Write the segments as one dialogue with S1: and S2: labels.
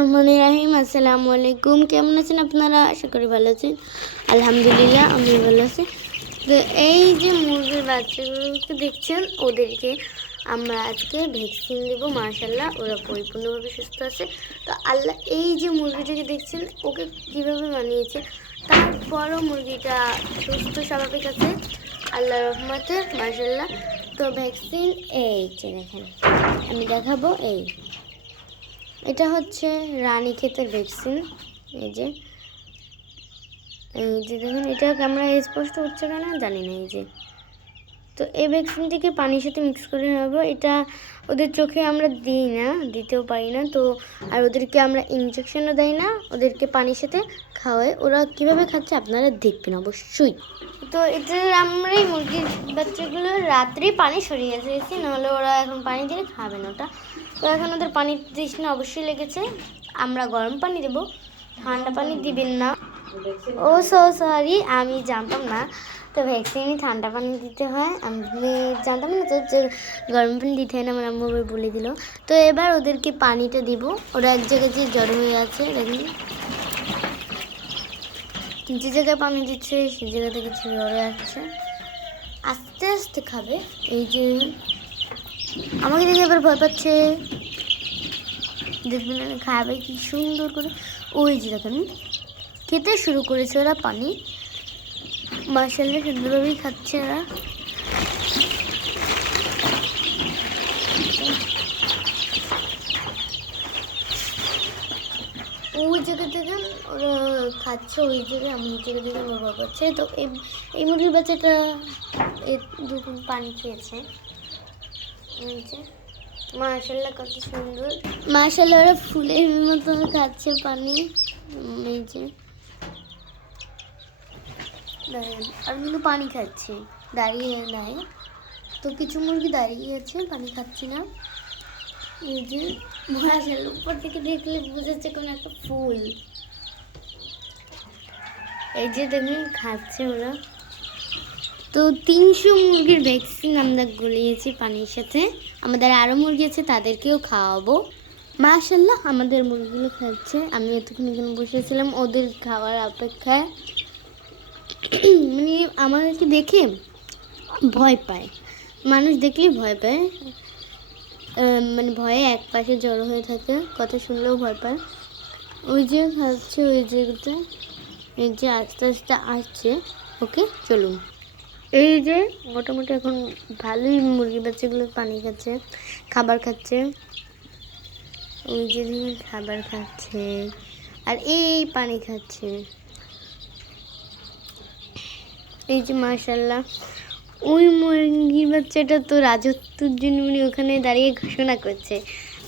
S1: রহমান রাহিম, আসসালামু আলাইকুম। কেমন আছেন আপনারা? আশা করি ভালো আছেন। আলহামদুলিল্লাহ আমি ভালো আছি। তো এই যে মুরগির বাচ্চাগুলোকে দেখছেন, ওদেরকে আমরা আজকে ভ্যাকসিন দেবো। মার্শাল্লাহ ওরা পরিপূর্ণভাবে সুস্থ আছে। তো আল্লাহ, এই যে মুরগিটাকে দেখছেন, ওকে কীভাবে বানিয়েছে? তারপরও মুরগিটা সুস্থ, স্বাভাবিক আছে। আল্লাহ রহমতে মার্শাল্লাহ তো ভ্যাকসিন এই যে দেখেন, আমি দেখাবো, এই। এটা হচ্ছে রানী ক্ষেতের ভ্যাকসিন। এই যে। এই যে দেখুন, এটা আমরা স্পষ্ট হচ্ছে কেন জানি না, এই যে। তো এই ভ্যাকসিনটিকে পানির সাথে মিক্স করে নেব। এটা ওদের চোখে আমরা দিই না, দিতেও পারি না। তো আর ওদেরকে আমরা ইনজেকশনও দেই না, ওদেরকে পানির সাথে খাওয়াই। ওরা কীভাবে খাচ্ছে আপনারা দেখবেন অবশ্যই। তো এটা আমরা এই মুরগির বাচ্চাগুলো রাত্রে পানি সরিয়ে দিয়েছি, নাহলে ওরা এখন পানি দিলে খাবে না ওটা। তো এখন ওদের পানির তৃষ্ণা অবশ্যই লেগেছে। আমরা গরম পানি দেবো। ঠান্ডা পানি দিবেন না। ও, সো, সরি, আমি জানতাম না। তো ভ্যাকসিনে ঠান্ডা পানি দিতে হয়। আমি জানতাম না তো গরম পানি দিতে হয় না, আমার আম্মু বলে দিল। তো এবার ওদেরকে পানিটা দিব। ওরা এক জায়গায় যে জ্বর হয়ে আছে, দেখুন। যে জায়গায় পানি দিচ্ছে সেই জায়গা থেকে জ্বরে আসছে আস্তে আস্তে খাবে। এই যে, আমাকে দেখে এবার ভয় পাচ্ছে। দেখবেন খাবে কি সুন্দর করে। ওই যে দেখেন, খেতে শুরু করেছে ওরা পানি। মার্শাল্লাহ সুন্দরভাবেই খাচ্ছে ওরা। ওই জায়গা থেকে ওরা খাচ্ছে, ওই জায়গায়, আমি এই জায়গা থেকে ব্যবহার করছে তো এই মুরগির বাচ্চাটা দুপুর পানি খেয়েছে। মার্শাল্লাহ কত সুন্দর। মার্শাল্লাহ ওরা ফুলের মতো খাচ্ছে পানি। এই যে। আর কিন্তু পানি খাচ্ছে। দাঁড়িয়ে নাই। তো কিছু মুরগি দাঁড়িয়ে আছে পানি খাচ্ছে না। এই যে মার্শাল উপর থেকে দেখলে বোঝা যাচ্ছে কোনো একটা ফুল। এই যে দেখুন খাচ্ছে ওরা। তো তিনশো মুরগির ভ্যাকসিন আমরা গলিয়েছি পানির সাথে। আমাদের আরও মুরগি আছে, তাদেরকেও খাওয়াবো। মাশাল্লাহ আমাদের মুরগিগুলো খাচ্ছে। আমি এতক্ষণ এখানে বসেছিলাম, ওদের খাওয়ার অপেক্ষায় মানে আমাদেরকে দেখে ভয় পায়। মানুষ দেখলেই ভয় পায়। মানে ভয়ে এক পাশে জড়ো হয়ে থাকে, কথা শুনলেও ভয় পায়। ওই যে খাচ্ছে, ওই জায়গাটা এই যে আস্তে আস্তে আসছে। ওকে, চলুন। এই যে মোটামুটি এখন ভালোই মুরগি বাচ্চাগুলো পানি খাচ্ছে, খাবার খাচ্ছে। ওই যে খাবার খাচ্ছে, আর এই পানি খাচ্ছে। এই যে মাশাল্লাহ ওই মুরগির বাচ্চাটা তো রাজত্বর জন্য উনি ওখানে দাঁড়িয়ে ঘোষণা করছে।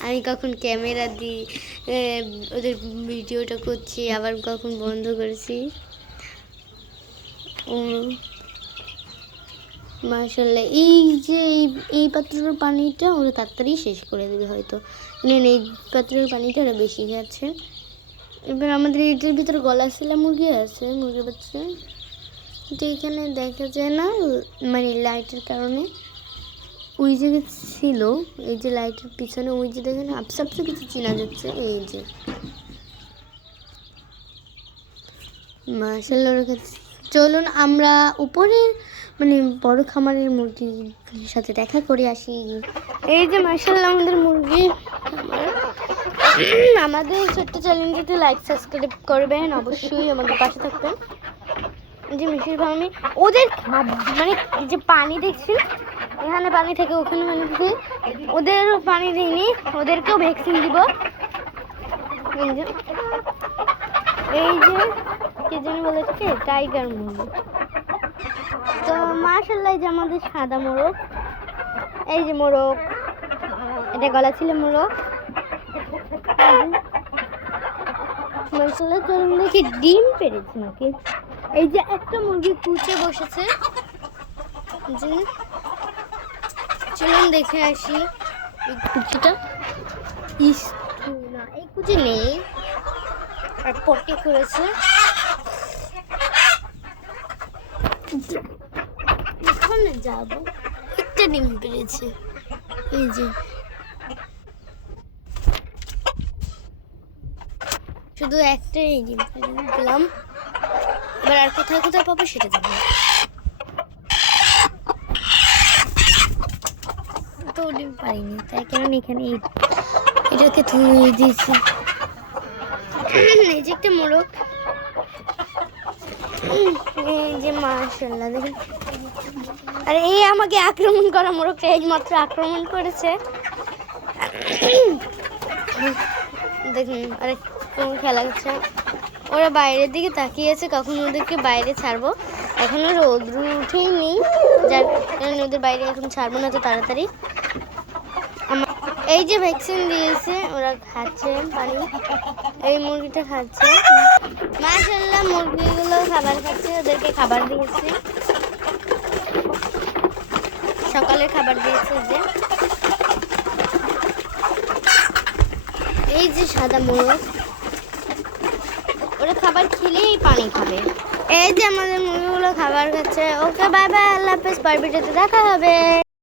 S1: আমি কখন ক্যামেরা দিই ওদের ভিডিওটা করছি, আবার কখন বন্ধ করেছি। মাশাল্লাহ এই যে এই পাত্রের পানিটা ওরা তাড়াতাড়ি শেষ করে দেবে হয়তো। নেন এই পাত্রের পানিটা আরও বেশি খাচ্ছে এবার আমাদের এটার ভিতরে গলা শিলা মুরগি আছে, মুরগি বাচ্চা কিন্তু এখানে দেখা যায় না মানে লাইটের কারণে। ওই যে ছিল, এই যে লাইটের পিছনে, ওই যে দেখেন আপসে আপসে কিছু চেনা যাচ্ছে, এই যে। মার্শাল্লাহ ওরা খাচ্ছে। চলুন আমরা উপরের মানে বড় খামারের মুরগির সাথে দেখা করে আসি। এই যে মার্শাল্লাহ আমাদের মুরগি। আমাদের ছোট্ট চ্যানেলটিতে লাইক সাবস্ক্রাইব করবেন, অবশ্যই আমাদের পাশে থাকবেন। যে মিষ্টির ফার্মে ওদের মানে যে পানি দেখছি এখানে পানি থেকে, ওখানে পানি থেকে। ওদেরও পানি দিইনি, ওদেরকেও ভ্যাকসিন দিব। এই যে কে জানি বলে এটাকে টাইগার মুরগি তো মার্শাল্লাহ যে আমাদের সাদা মোরগ। এই যে মোরগ। এটা গলা ছিল মোরগ। মার্শাল্লাহ চলুন দেখি ডিম পেরেছে নাকি? এই যে একটা মুরগি কুচে বসেছে। যে চলুন দেখে আসি। এই কুচিটা ইস, না, এই কুচি নেই। আর পটি করেছে। ওখানে যাব। একটা ডিম পেরেছে। এই যে। শুধু একটাই ডিম পেলাম। এবার আর কোথায় কোথায় পাবো সেটা না। তো ডিম পারিনি তাই কারণ এখানে এটাকে ধুয়ে দিয়েছি। এই যে একটা মোরগ। এই যে মাশাল্লাহ দেখুন। আরে এই আমাকে আক্রমণ করা মোরগটা এই মাত্র আক্রমণ করেছে। দেখুন, আরে কোন খেলা হচ্ছে। ওরা বাইরের দিকে তাকিয়েছে কখন ওদেরকে বাইরে ছাড়বো। এখনও রোদ্র উঠেইনি, যার কারণে ওদের বাইরে এখন ছাড়বো না তো তাড়াতাড়ি। এই যে ভ্যাকসিন দিয়েছে, ওরা খাচ্ছে পানি। এই মুরগিটা খাচ্ছে। মাশাল্লাহ মুরগিগুলো খাবার খাচ্ছে, ওদেরকে খাবার দিয়েছে। সকালে খাবার দিয়েছে যে এই যে সাদা মোরগ। ওরা খাবার খেলেই পানি খাবে। এই যে আমাদের মুরগিগুলো খাবার খাচ্ছে। ওকে বাই বাই আল্লাহ হাফেজ পর ভিডিওতে দেখা হবে।